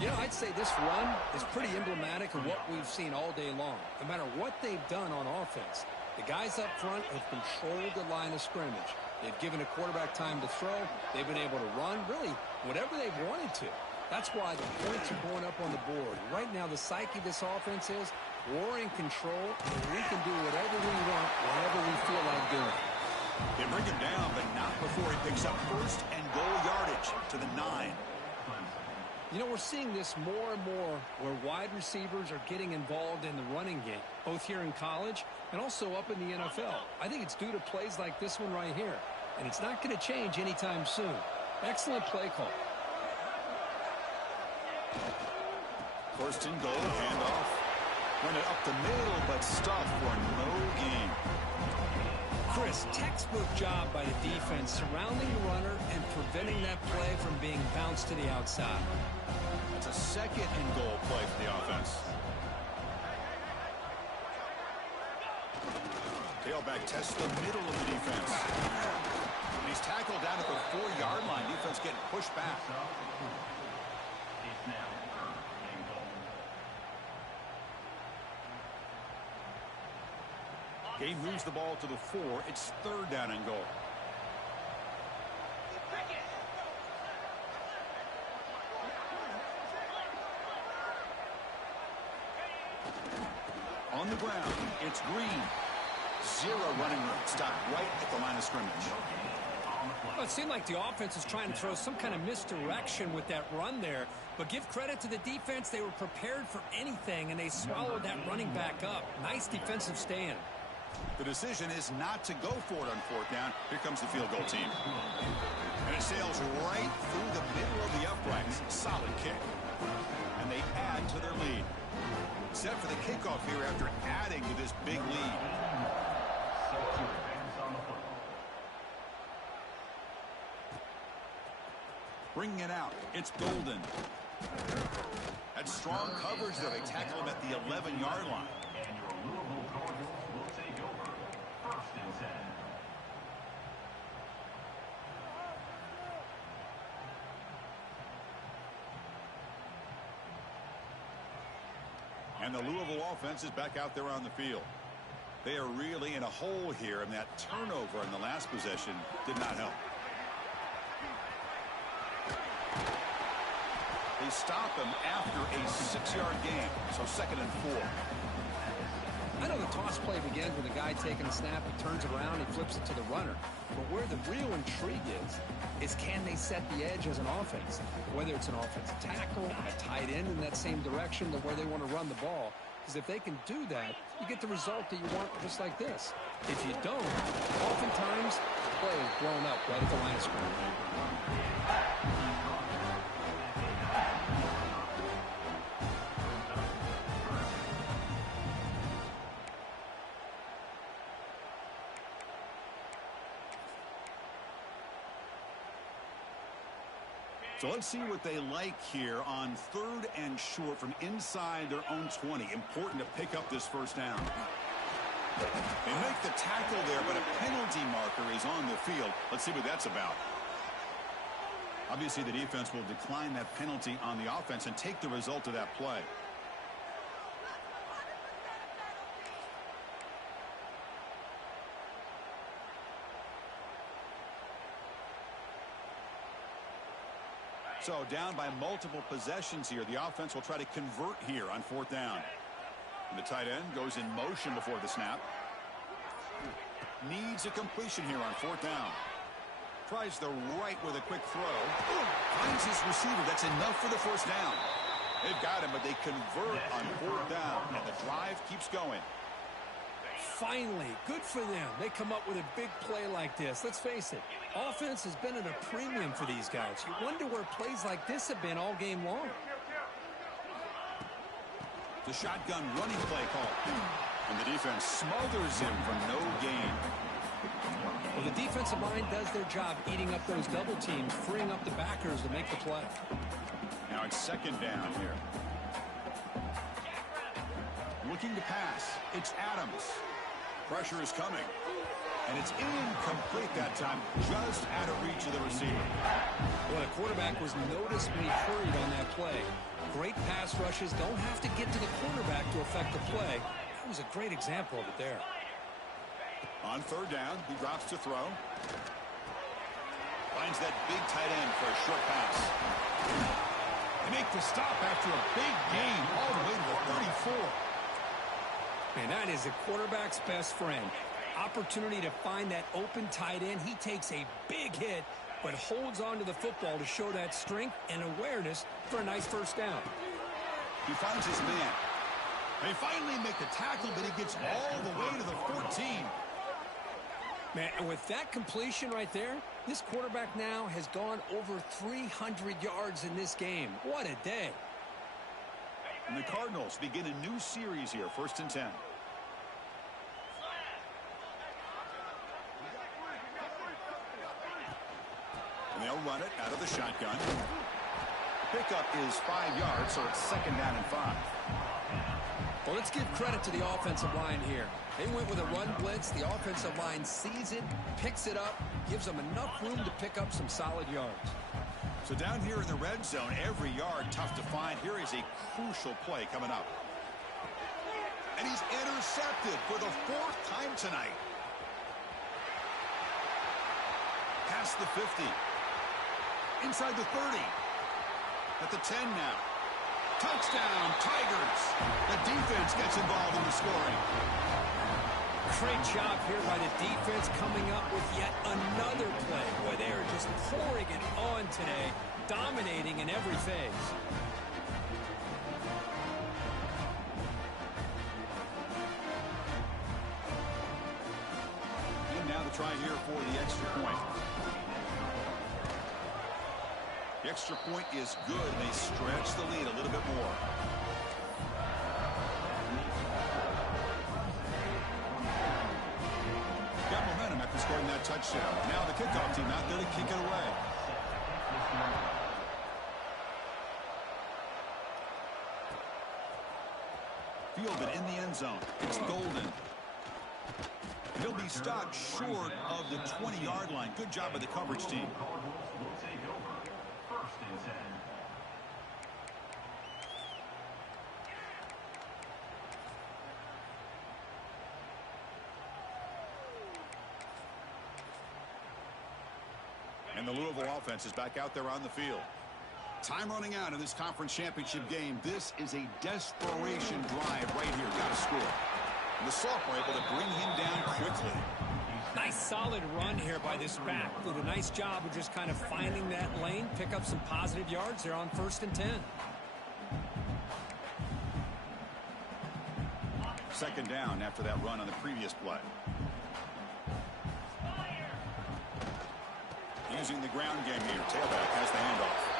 You know, I'd say this run is pretty emblematic of what we've seen all day long. No matter what they've done on offense, the guys up front have controlled the line of scrimmage. They've given a quarterback time to throw. They've been able to run, really, whatever they've wanted to. That's why the points are going up on the board. Right now, the psyche of this offense is we're in control, and we can do whatever we want, whenever we feel like doing. They bring him down, but not before he picks up 1st and goal yardage to the 9. You know, we're seeing this more and more where wide receivers are getting involved in the running game, both here in college and also up in the NFL. I think it's due to plays like this one right here, and it's not going to change anytime soon. Excellent play call. 1st and goal, handoff. Run it up the middle, but stuffed for no gain. Chris, textbook job by the defense surrounding the runner and preventing that play from being bounced to the outside. That's a 2nd and goal play for the offense. Tailback tests the middle of the defense. And he's tackled down at the 4-yard line. Defense getting pushed back. It's now 3rd and goal. Game moves the ball to the 4. It's 3rd down and goal. On the ground, it's Green. 0 running room. Stopped right at the line of scrimmage. Well, it seemed like the offense was trying to throw some kind of misdirection with that run there. But give credit to the defense. They were prepared for anything, and they swallowed that running back up. Nice defensive stand. The decision is not to go for it on 4th down. Here comes the field goal team. And it sails right through the middle of the uprights. Solid kick. And they add to their lead. Set for the kickoff here after adding to this big lead. Bringing it out. It's Golden. That's strong coverage there. They tackle him at the 11-yard line. And your Louisville Cardinals will take over. 1st and 10. And the Louisville offense is back out there on the field. They are really in a hole here, and that turnover in the last possession did not help. They stop him after a 6-yard gain, so 2nd and 4. I know the toss play begins with a guy taking a snap, he turns around, he flips it to the runner. But where the real intrigue is can they set the edge as an offense? Whether it's an offensive tackle, a tight end in that same direction to where they want to run the ball. Because if they can do that, you get the result that you want just like this. If you don't, oftentimes the play is blown up right at the line of scrimmage. So let's see what they like here on 3rd and short from inside their own 20. Important to pick up this 1st down. They make the tackle there, but a penalty marker is on the field. Let's see what that's about. Obviously, the defense will decline that penalty on the offense and take the result of that play. So down by multiple possessions here. The offense will try to convert here on 4th down. And the tight end goes in motion before the snap. Needs a completion here on 4th down. Tries the right with a quick throw. Finds his receiver. That's enough for the 1st down. They've got him, but they convert on 4th down. And the drive keeps going. Finally, good for them. They come up with a big play like this. Let's face it, offense has been at a premium for these guys. You wonder where plays like this have been all game long. The shotgun running play call. And the defense smothers him for no gain. Well, the defensive line does their job eating up those double teams, freeing up the backers to make the play. Now it's 2nd down here. Looking to pass. It's Adams. Pressure is coming. And it's incomplete that time, just out of reach of the receiver. Well, the quarterback was noticeably hurried on that play. Great pass rushes don't have to get to the quarterback to affect the play. That was a great example of it there. On 3rd down, he drops to throw. Finds that big tight end for a short pass. They make the stop after a big gain all the way to the 34. Man, that is a quarterback's best friend. Opportunity to find that open tight end. He takes a big hit, but holds on to the football to show that strength and awareness for a nice 1st down. He finds his man. They finally make the tackle, but he gets all the way to the 14. Man, and with that completion right there, this quarterback now has gone over 300 yards in this game. What a day. And the Cardinals begin a new series here, 1st and 10. And they'll run it out of the shotgun. Pickup is 5 yards, so it's 2nd down and 5. Well, let's give credit to the offensive line here. They went with a run blitz. The offensive line sees it, picks it up, gives them enough room to pick up some solid yards. So down here in the red zone, every yard tough to find. Here is a crucial play coming up. And he's intercepted for the 4th time tonight. Past the 50. Inside the 30. At the 10 now. Touchdown, Tigers. The defense gets involved in the scoring. Great job here by the defense coming up with yet another play. Boy, they are just pouring it on today, dominating in every phase. And now the try here for the extra point. The extra point is good, and they stretch the lead a little bit more. Got momentum after scoring that touchdown. Now the kickoff team out there to kick it away. fielded in the end zone. It's Golden. He'll be stopped short of the 20-yard line. Good job by the coverage team. Cardinals will take over. 1st and 10. And the Louisville offense is back out there on the field. Time running out in this conference championship game. This is a desperation drive right here. Got to score. And the Sophomore able to bring him down quickly. Nice solid run here by this back. Did a nice job of just kind of finding that lane, pick up some positive yards there on 1st and 10. 2nd down after that run on the previous play. Using the ground game here. Tailback has the handoff.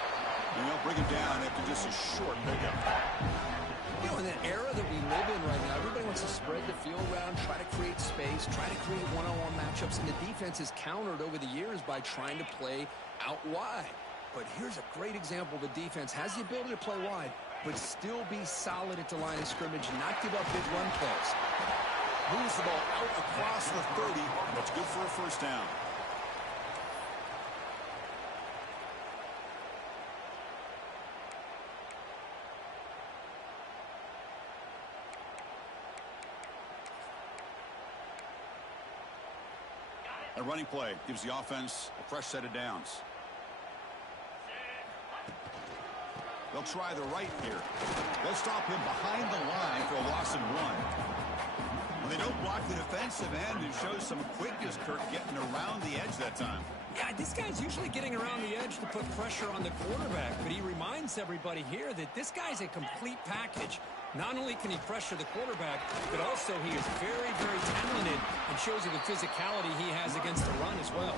And they'll bring him down after just a short pickup. You know, in that era that we live in right now, everybody wants to spread the field around, try to create space, try to create one-on-one matchups, and the defense is countered over the years by trying to play out wide. But here's a great example. The defense has the ability to play wide, but still be solid at the line of scrimmage, not give up big run plays. Moves the ball out across the 30. That's good for a 1st down. A running play gives the offense a fresh set of downs. They'll try the right here. They'll stop him behind the line for a loss of 1. When they don't block the defensive end, it shows some quickness, Kirk, getting around the edge that time. Yeah, this guy's usually getting around the edge to put pressure on the quarterback, but he reminds everybody here that this guy's a complete package. Not only can he pressure the quarterback, but also he is very, very talented and shows you the physicality he has against the run as well.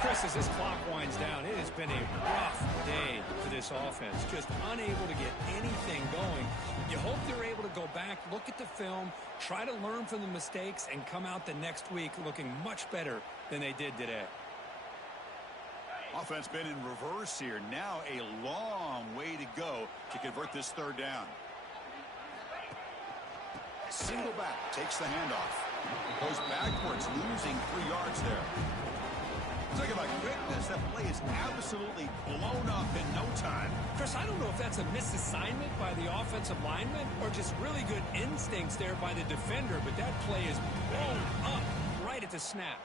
Chris, as this clock winds down, it has been a rough day for this offense. Just unable to get anything going. You hope they're able to go back, look at the film, try to learn from the mistakes, and come out the next week looking much better than they did today. Offense been in reverse here. Now a long way to go to convert this 3rd down. Single back, takes the handoff. Goes backwards, losing 3 yards there. Talk about quickness. That play is absolutely blown up in no time. Chris, I don't know if that's a misassignment by the offensive lineman or just really good instincts there by the defender, but that play is blown up right at the snap.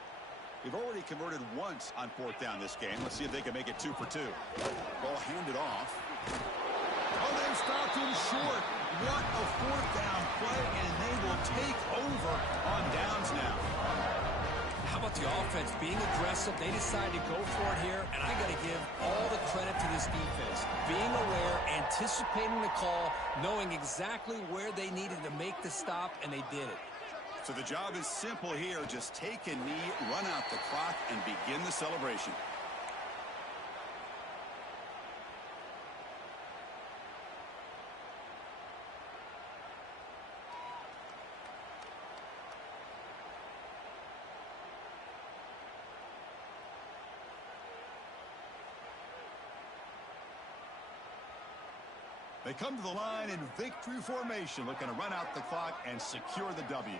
They've already converted once on 4th down this game. Let's see if they can make it 2 for 2. Ball handed off. Oh, they stopped him short. What a 4th down play, and they will take over on downs now. How about the offense being aggressive? They decide to go for it here, and I got to give all the credit to this defense. Being aware, anticipating the call, knowing exactly where they needed to make the stop, and they did it. So the job is simple here. Just take a knee, run out the clock, and begin the celebration. They come to the line in victory formation, looking to run out the clock and secure the W.